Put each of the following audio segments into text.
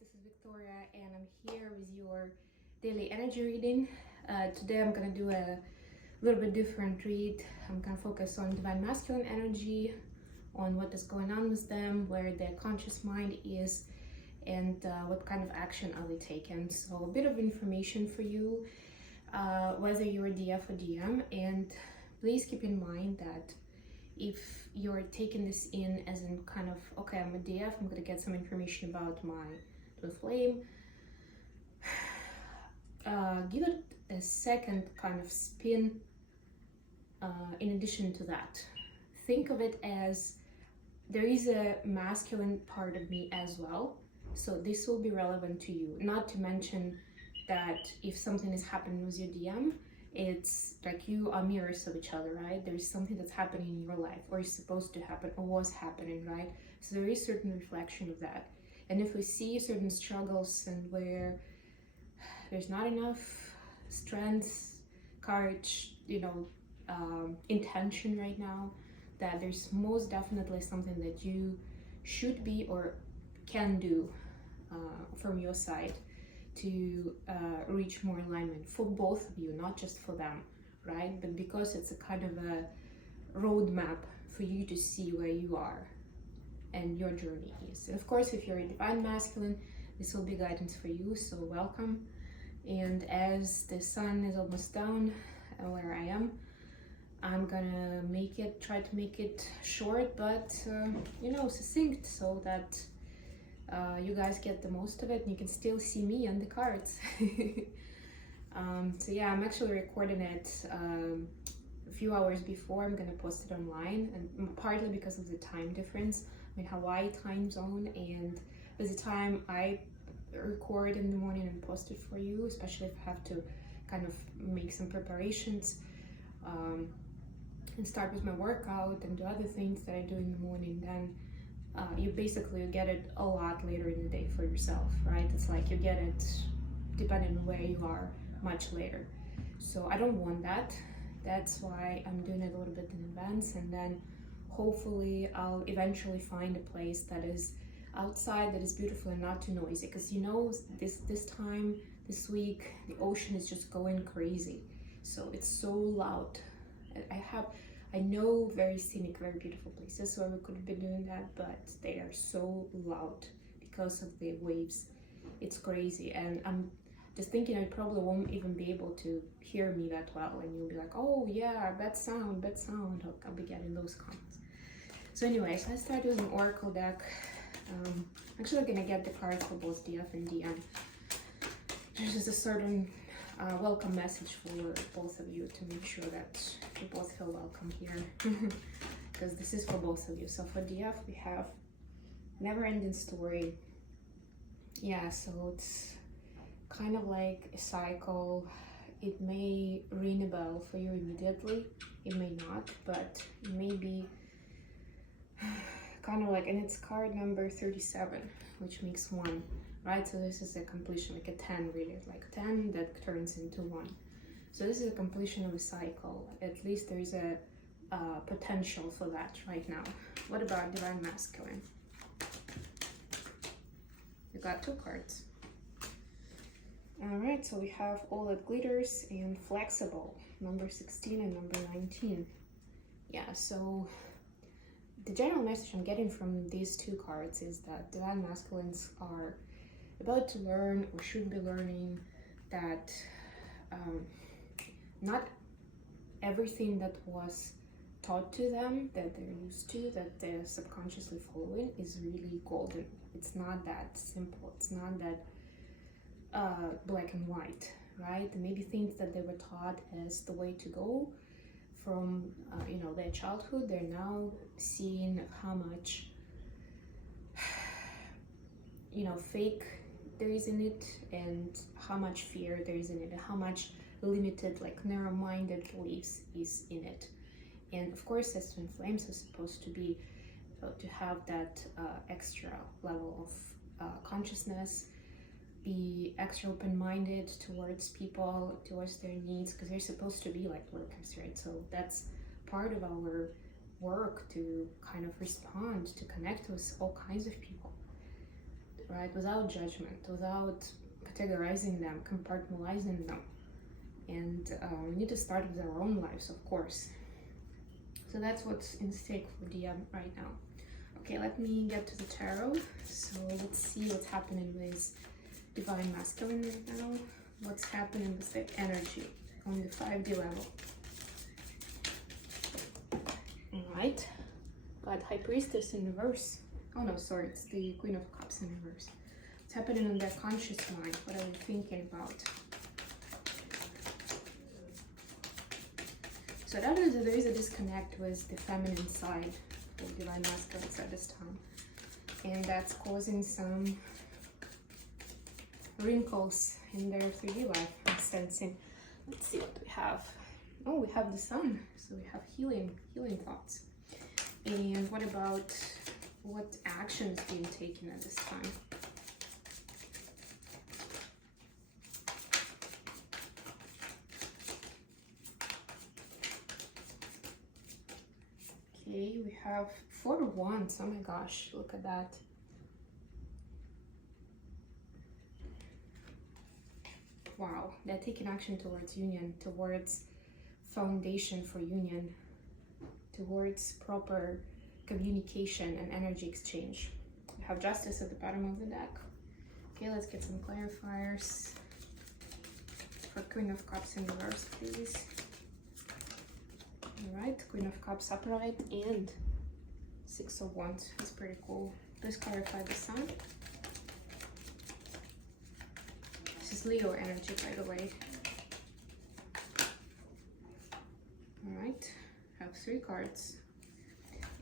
this is Victoria and I'm here with your daily energy reading. Today I'm gonna do a little bit different read. I'm gonna focus on divine masculine energy, on what is going on with them, where their conscious mind is, and what kind of action are they taking. So a bit of information for you, whether you're DF or DM, and please keep in mind that if you're taking this in as in kind of, okay, I'm a DF, I'm gonna get some information about my Twinflame, give it a second kind of spin. In addition to that, think of it as there is a masculine part of me as well, so this will be relevant to you. Not to mention that if something is happening with your DM, it's like you are mirrors of each other, right? There's something that's happening in your life, or is supposed to happen, or was happening, right? So there is certain reflection of that. And if we see certain struggles and where there's not enough strength, courage, intention right now, that there's most definitely something that you should be or can do from your side to reach more alignment for both of you, not just for them, right? But because it's a kind of a roadmap for you to see where you are and your journey is. And of course, if you're a divine masculine, this will be guidance for you, so welcome. And as the sun is almost down where I am, I'm gonna try to make it short, but succinct, so that you guys get the most of it and you can still see me and the cards. So yeah, I'm actually recording it a few hours before I'm gonna post it online, and partly because of the time difference. I'm in Hawaii time zone, and by the time I record in the morning and post it for you, especially if I have to kind of make some preparations and start with my workout and do other things that I do in the morning, then you basically get it a lot later in the day for yourself, right? It's like you get it depending on where you are much later. So I don't want that. That's why I'm doing it a little bit in advance, and then hopefully I'll eventually find a place that is outside, that is beautiful and not too noisy, because this time this week the ocean is just going crazy, so it's so loud. I know very scenic, very beautiful places where we could have been doing that, but they are so loud because of the waves. It's crazy, and I'm just thinking I probably won't even be able to hear me that well, and you'll be like, oh yeah, bad sound. I'll be getting those comments. So anyways, let's start with an oracle deck. I'm actually gonna get the cards for both DF and DM. There's just a certain welcome message for both of you to make sure that you both feel welcome here, because this is for both of you. So for DF, we have never-ending story. Yeah, so it's kind of like a cycle. It may ring a bell for you immediately, it may not, but it may be kind of like, and it's card number 37, which makes 1, right? So this is a completion, like a 10, really, like 10 that turns into 1. So this is a completion of a cycle. At least there is a potential for that right now. What about divine masculine? We got 2 cards. All right, so we have all that glitters and flexible, number 16 and number 19. Yeah, so the general message I'm getting from these 2 cards is that divine masculines are about to learn, or should be learning, that not everything that was taught to them, that they're used to, that they're subconsciously following, is really golden. It's not that simple. It's not that black and white, right? Maybe things that they were taught as the way to go from their childhood, they're now seeing how much fake there is in it, and how much fear there is in it, and how much limited, like narrow-minded beliefs is in it. And of course, as Twinflames is supposed to be to have that extra level of consciousness, be extra open-minded towards people, towards their needs, because they're supposed to be like workers, right? So that's part of our work, to kind of respond, to connect with all kinds of people, right? Without judgment, without categorizing them, compartmentalizing them. And we need to start with our own lives, of course. So that's what's in stake for DM right now. Okay, let me get to the tarot. So let's see what's happening with Divine Masculine right now. What's happening with the energy on the 5D level. Alright, got High Priestess in reverse. Oh no, sorry, it's the Queen of Cups in reverse. What's happening in their conscious mind? What are they thinking about? So that is that there is a disconnect with the feminine side for Divine Masculines at this time. And that's causing some wrinkles in their 3D life, I'm sensing. Let's see what we have. Oh, we have the Sun. So we have healing thoughts. And what about what actions being taken at this time? Okay, we have 4 of Wands. Oh my gosh, look at that. Wow, they're taking action towards union, towards foundation for union, towards proper communication and energy exchange. We have Justice at the bottom of the deck. Okay, let's get some clarifiers for Queen of Cups in reverse, please. Alright, Queen of Cups upright and 6 of Wands. That's pretty cool. Please clarify the Sun. This is Leo energy, by the way. Alright, have 3 cards.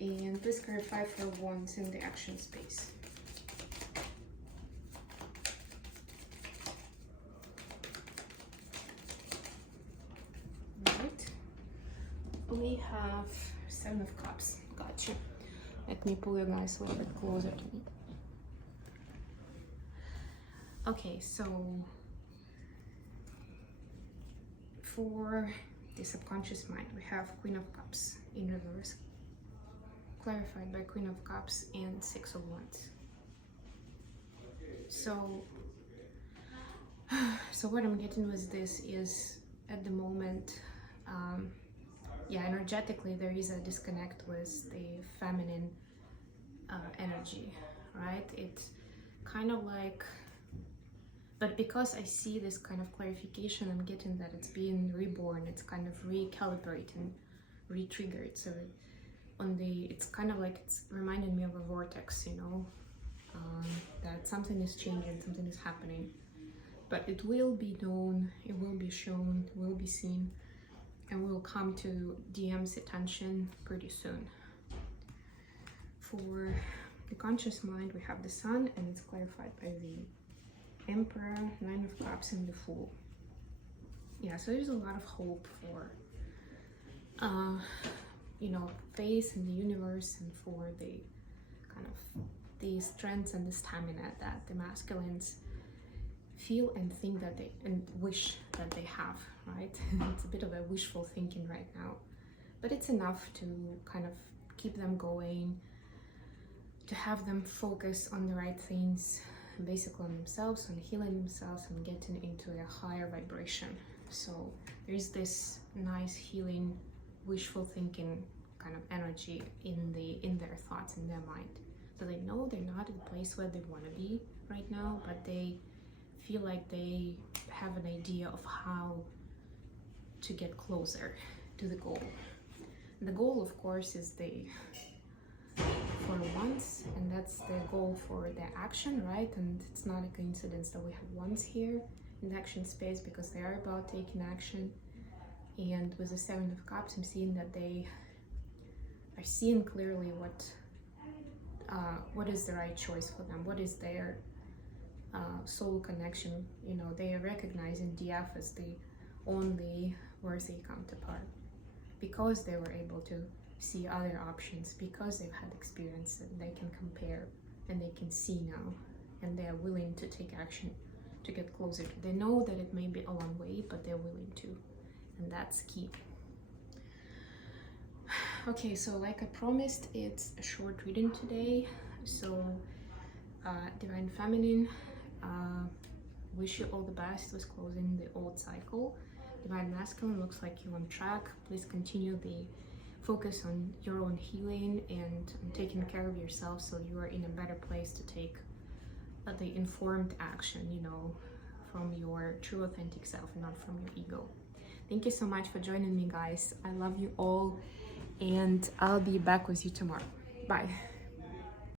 And please clarify for Wands in the action space. We have 7 of Cups. Gotcha. Let me pull you guys a little bit closer to me. Okay, so for the subconscious mind, we have Queen of Cups in reverse, clarified by Queen of Cups and 6 of Wands. So what I'm getting with this is, at the moment, yeah, energetically there is a disconnect with the feminine energy, right? It's kind of like, but because I see this kind of clarification, I'm getting that it's being reborn, it's kind of recalibrating, re-triggered. So it's kind of like it's reminding me of a vortex, you know, that something is changing, something is happening. But it will be known, it will be shown, it will be seen, and will come to DM's attention pretty soon. For the conscious mind, we have the Sun, and it's clarified by the Emperor, 9 of Cups, and the Fool. Yeah, so there's a lot of hope for, you know, faith in the universe, and for the kind of the strength and the stamina that the masculines feel and think that they, and wish that they have, right? It's a bit of a wishful thinking right now, but it's enough to kind of keep them going, to have them focus on the right things, basically on themselves, on healing themselves, and getting into a higher vibration. So there's this nice healing, wishful thinking kind of energy in their thoughts, in their mind. So they know they're not in the place where they want to be right now, but they feel like they have an idea of how to get closer to the goal. The goal, of course, is the 4 of Wands, and that's the goal for the action, right? And it's not a coincidence that we have Wands here in the action space, because they are about taking action. And with the 7 of Cups, I'm seeing that they are seeing clearly what is the right choice for them, what is their soul connection. You know, they are recognizing DF as the only worthy counterpart, because they were able to see other options, because they've had experience and they can compare and they can see now, and they are willing to take action to get closer. They know that it may be a long way, but they're willing to, and that's key. Okay, so like I promised, it's a short reading today. So Divine Feminine, wish you all the best with closing the old cycle. Divine Masculine, looks like you're on track. Please continue the focus on your own healing and taking care of yourself, so you are in a better place to take the informed action, you know, from your true authentic self and not from your ego. Thank you so much for joining me, guys. I love you all, and I'll be back with you tomorrow. Bye.